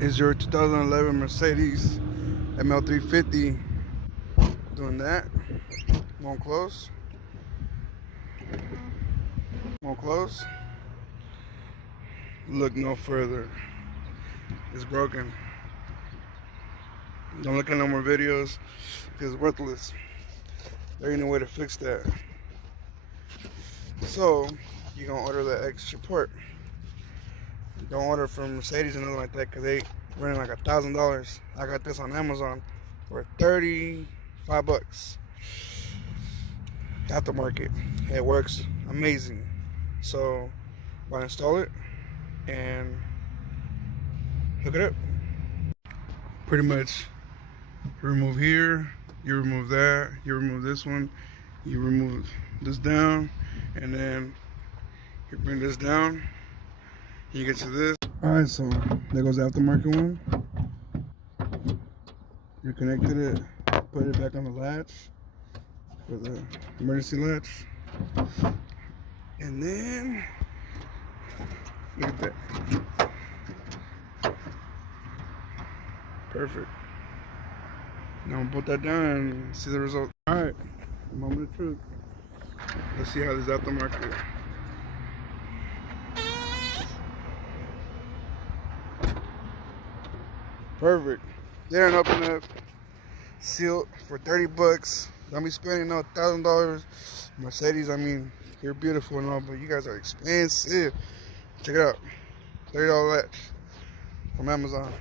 is your 2011 Mercedes ML350 doing that. Won't close. Won't close. Look no further. It's broken. Don't look at no more videos because it's worthless. There ain't no way to fix that. So you're gonna order the extra part. Don't order from Mercedes and nothing like that because they running like $1,000. I got this on Amazon for 35 bucks. Aftermarket. It works amazing. So I'll install it and hook it up. Pretty much you remove here, you remove that, you remove this one, you remove this down, and then you bring this down. You get to this. Alright, so there goes the aftermarket one. Reconnected it, put it back on the latch for the emergency latch. And then look at that. Perfect. Now I'm gonna put that down and see the result. Alright, moment of truth. Let's see how this aftermarket. Perfect. There and open up. Sealed for 30 bucks. Don't be spending no $1,000. Mercedes, I mean, you're beautiful and all, but you guys are expensive. Check it out. $30 latch from Amazon.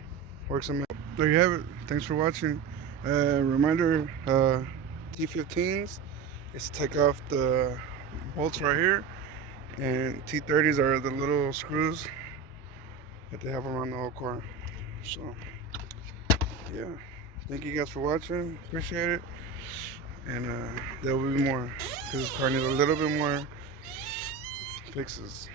Works amazing. There you have it. Thanks for watching. Reminder, T15s is to take off the bolts right here, and T30s are the little screws that they have around the whole car. So yeah, thank you guys for watching. Appreciate it. And there will be more because this car needs a little bit more fixes.